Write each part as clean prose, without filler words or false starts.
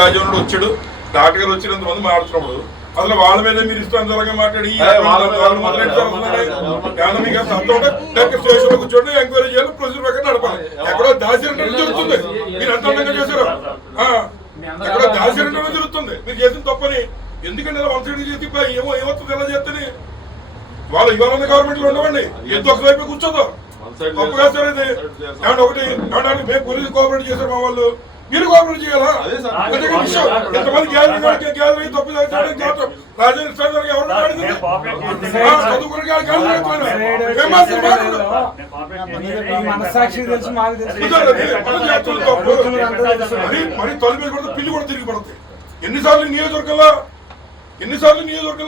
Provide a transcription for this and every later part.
రాజవనుడు వచ్చాడు, డాక్టర్ గారు వచ్చినంత మంది మాట్లాడుతున్నప్పుడు అసలు వాళ్ళ మీద మీరు ఇష్టానుసారంగా మాట్లాడి స్టేషన్ కూర్చోండి, ఎంక్వైరీ చేయాలి, ప్రొసీజర్ ప్రకారం నడపాలి. ఎక్కడో దాసిరంటే జరుగుతుంది. మీరు ఎంత అందంగా చేశారు, ఎక్కడో దాసిరంటే జరుగుతుంది. మీరు చేసిన తప్పని ఎందుకంటే ఇలా వన్ సైడ్ చేసి ఏమవుతుంది ఎలా చేస్తే వాళ్ళు ఇవాళ గవర్నమెంట్ లో ఉండవండి, ఎంతో ఒక వైపు కూర్చోదు తప్పుగా సార్. ఇది ఏమన్నా ఒకటి ఏమన్నా మేము పోలీసు కోఆపరేట్ చేశారు, మా వాళ్ళు మీరు కోఆపరేట్ చేయాలా? ఎంతమంది గ్యాదరింగ్ తప్పు మరి తొలి మీద కూడా పిల్లి కూడా తిరిగి పడుతుంది. ఎన్నిసార్లు నియోజకవర్గంలో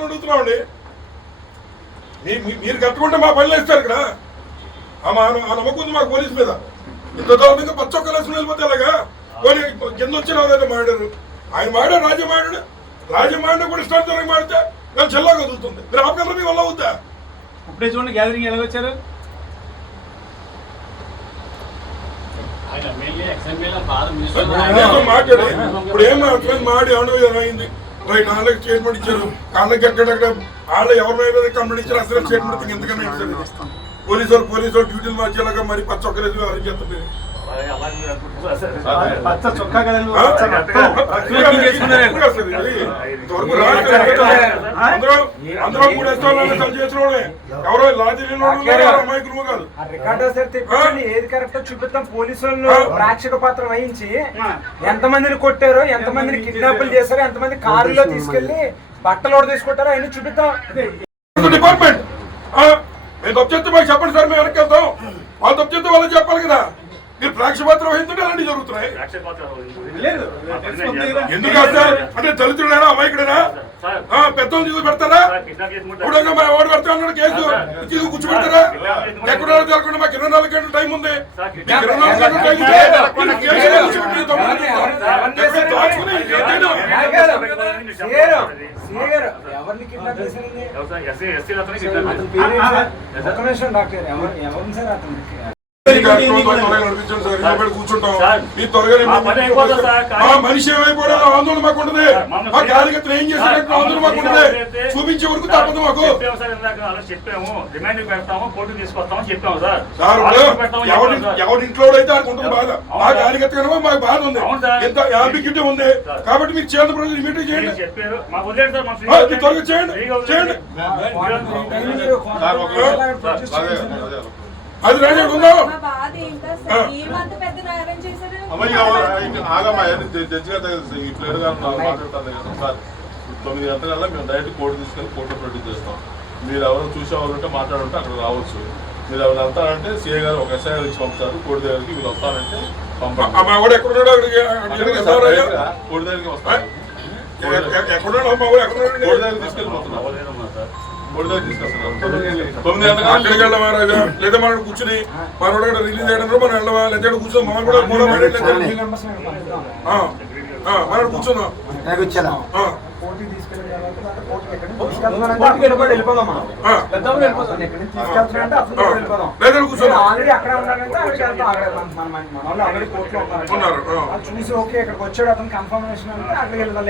అడుగుతున్నామండి. మీరు కట్టుకుంటే మా పనులు వేస్తారు ఇక్కడ. ఆ నమ్మకం ఉంది మాకు పోలీసు మీద. ఇంత దారుణంగా పచ్చొక్కలు వేసుకుని వెళ్ళిపోతే అలాగా కింద వచ్చిన ఎవరైతే మాడారు, ఆయన మాడారు, రాజ్యం మాడినా కూడా ఇష్టాంతరంగా మాడితే వాళ్ళు చెల్లా కదులుతుంది. మీరు ఆపగలరా? మీ వల్ల అవుద్దా? ఇప్పుడే చూడండి గ్యాదరింగ్ ఎలా వచ్చారు. మాట్లాడి ఇప్పుడు ఏం మాడి అయింది రైట్. వాళ్ళకి స్టేట్మెంట్ ఇచ్చారు, వాళ్ళకి ఎక్కడెక్కడ వాళ్ళు ఎవరినైనా కంప్లైంట్ ఇచ్చారు. అసలు స్టేట్మెంట్ ఎందుకన్నా ఇచ్చారు. పోలీసు వాళ్ళు డ్యూటీలు మార్చేలాగా మరి పచ్చొక్కలేదు ఎవరికి చెప్తుంది. అందరూ 3 ఎస్టాలు చేసిన ఎవరో ఏది కరెక్టో చూపిద్దాం. పోలీసు వాళ్ళు ప్రేక్షక పాత్ర వహించి ఎంతమందిని కొట్టారో, ఎంతమందిని కిడ్నాపులు చేశారో, ఎంతమంది కారులో తీసుకెళ్లి బట్టలు కూడా తీసుకుంటారో అవన్నీ చూపిద్దాం. డిపార్ట్మెంట్ మేము తప్పు చెప్తే మాకు చెప్పండి సార్, మేము వెనక్కి వెళ్తాం. వాళ్ళు తప్పు చెప్తే వాళ్ళు చెప్పాలి కదా. మీరు ప్రేక్షపాత్ర వహిస్తుంటే అలాంటివి జరుగుతున్నాయి. ఎందుకు అంటే దళితుడైనా అమాయకుడైనా పెద్దలు చూసి పెడతారా? ఇప్పుడు ఓటు పెడతా అన్నాడు, కేసు తీసుకు కూర్చోబెడతారా? ఎక్కడ తెలకుండా మాకు 24 గంటల టైం ఉంది. 24 గంటల టైం ఎవరిని కిడ్నాప్ చేశారండి? ఒక్క నిమిషం డాక్టర్, ఎవరిని సార్ అతనికి కూర్చుంటాం. మీ త్వరగా మనిషి ఏమైపోయినా ఆందోళన మాకు ఉంటుంది. మా కార్యకర్తలు ఏం చేసినట్టు ఆందోళన మాకు ఉంటుంది. చూపించే వరకు తప్పదు మాకు. ఎవరింట్లో అయితే అనుకుంటుంది బాధ. మా కార్యకర్త కనుక మాకు బాధ ఉంది, ఎంత అంబిగ్యూటీ ఉంది. కాబట్టి మీరు చేయండి, ప్రజలు ఇమీడియట్ చేయండి, త్వరగా చేయండి. అది రాజు ఉందా? జడ్జి గారు ప్లేయర్ గారు మాట్లాడుతుంది కదా సార్. 9 గంటలకల్లా మేము డైరెక్ట్ కోర్టు తీసుకెళ్ళి కోర్టు ప్రొడ్యూస్ చేస్తాం. మీరు ఎవరు చూసేవాళ్ళు ఉంటే మాట్లాడుంటే అక్కడ రావచ్చు. మీరు ఎవరు వెళ్తారంటే సిఐ గారు ఒక ఎస్ఐ గారు ఇచ్చి పంపుతారు కోర్టు దగ్గరికి. వీళ్ళు వస్తారంటే పంపండి. కోర్టు దగ్గరికి వస్తారు. కోర్టు దగ్గర తీసుకెళ్ళిపోతున్నాం. లేదా మనం కూర్చుని మనం రిలీజ్ చేయడం మనం వెళ్ళవా? లేదా కూర్చొని మనం కూడా మనం కూర్చుందాం. చూసి ఓకే ఇక్కడికి వచ్చాడు అతను కన్ఫర్మేషన్ అంటే అక్కడికి వెళ్దాం.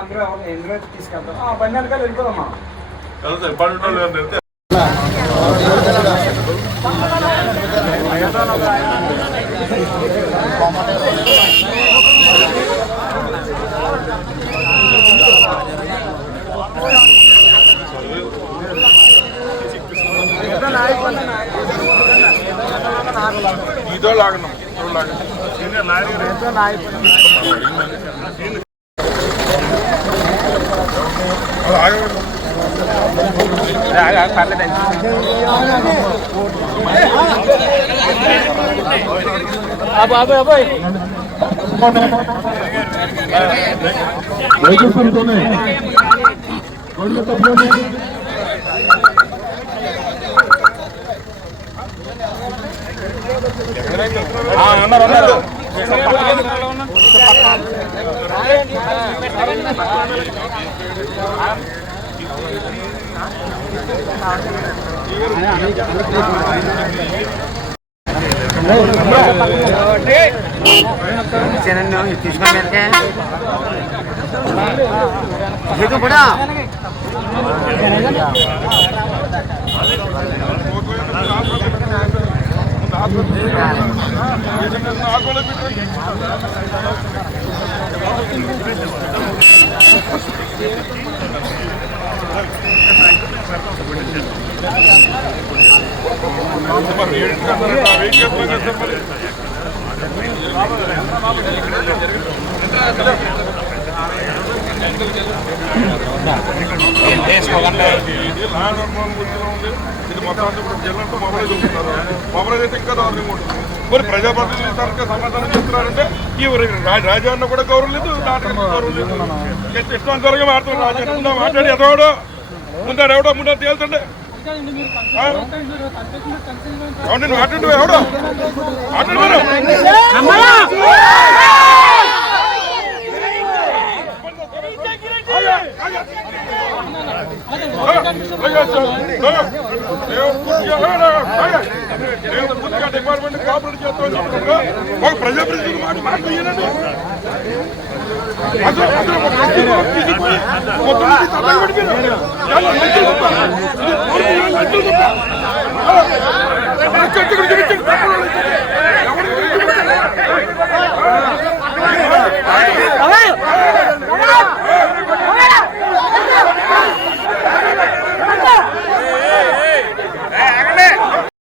అందరూ ఎందులో తీసుకెళ్తాం ఆ బండి వెనకాల వెళ్ళిపోదామా? ఇదో లాగను అబ్బాయి అన్నారు మొబైల్ ఇంకా దారుణంగా ఉంటుంది. మరి ప్రజాప్రతినిధులు తనకు సమాధానం చెప్తున్నారంటే ఈ రాజాన్న కూడా గౌరవం లేదు, డాక్టర్ గౌరవం లేదు. ఇష్టానుసారంగా మాట్లాడుతున్నారు. రాజాన్న ముందా మాట్లాడి ఎదవాడు ముందాడు ఎవడో ముందా తేల్చండి. మాట్లాడు ఎవడో డిపార్ట్మెంట్ కాపరేట్ చేస్తామని చెప్తున్నా. ఒక ప్రజాప్రతినిధులు మాట్లాడండి. మొత్తం